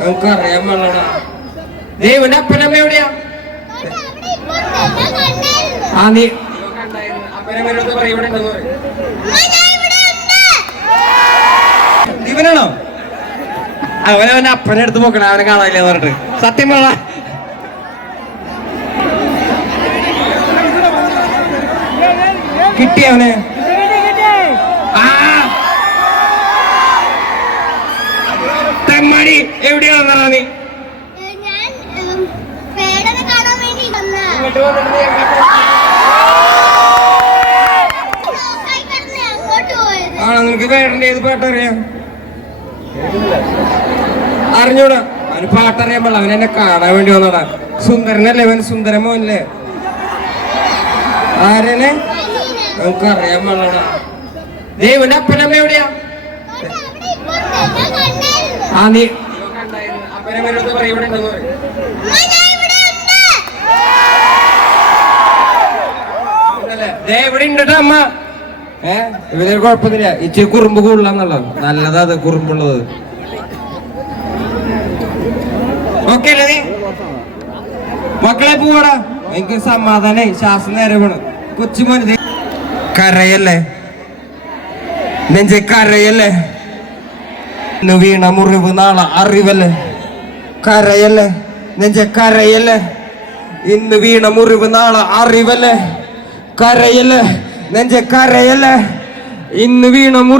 നമുക്കറിയാൻ പാടില്ലടാ ദൈവന്റെ അപ്പനമ്മ എവിടെയാ? ആ നീ അപ്പനമ്മേനോട് പറയും ഇവിടെ അവനവന്റെ അപ്പനെ എടുത്ത് പോക്കണ അവനെ കാണാനില്ല പറഞ്ഞിട്ട്. സത്യം പറ കിട്ടി അവനെ ആ തെമ്മാടി എവിടെയാണെന്നാ നീ ഞാൻ ഉം, പേടനെ കാണാൻ വേണ്ടി വന്നതാ. ഇങ്ങോട്ട് വന്നിട്ട് നീ എവിടെ പോയി? നോക്കാൻ കിടന്ന് അങ്ങോട്ട് പോയത്. ആണോ നിനക്ക് പേടന്റെ ഏത് പാട്ടറിയാം? അറിഞ്ഞൂടാ. അവന് പാട്ടറിയാൻ പാടില്ല അവൻ എന്നെ കാണാൻ വേണ്ടി വന്നടാ സുന്ദരനല്ലേ അവൻ? സുന്ദരമോ അല്ലേ ആരനെ? നമുക്ക് അറിയാൻ പാടില്ലടാ. ദൈവന്റെ അപ്പനമ്മ എവിടെയാ? ആ ഇച്ചിരി കുറുമ്പ് കൂടുതലാന്നുള്ളത് നല്ലതാ അത് കുറുമ്പുള്ളത്. ഓക്കെ മക്കളെ പോവാടാ. എനിക്ക് സമാധാനായി. ശ്വാസം നേരെ വീണ് കൊച്ചുമോനെ കരയല്ലേ? നെഞ്ചെ കരയല്ലേ? വീണ മുറിവ് നാളെ അറിവല്ലേ? കരയല്ലേ? നെഞ്ച കരയല്ലേ? ഇന്ന് വീണ മുറിവ് നാളെ അറിവല്ലേ? കരയല്ലേ? നെഞ്ച കരയല്ലേ? ഇന്ന് വീണ മുറി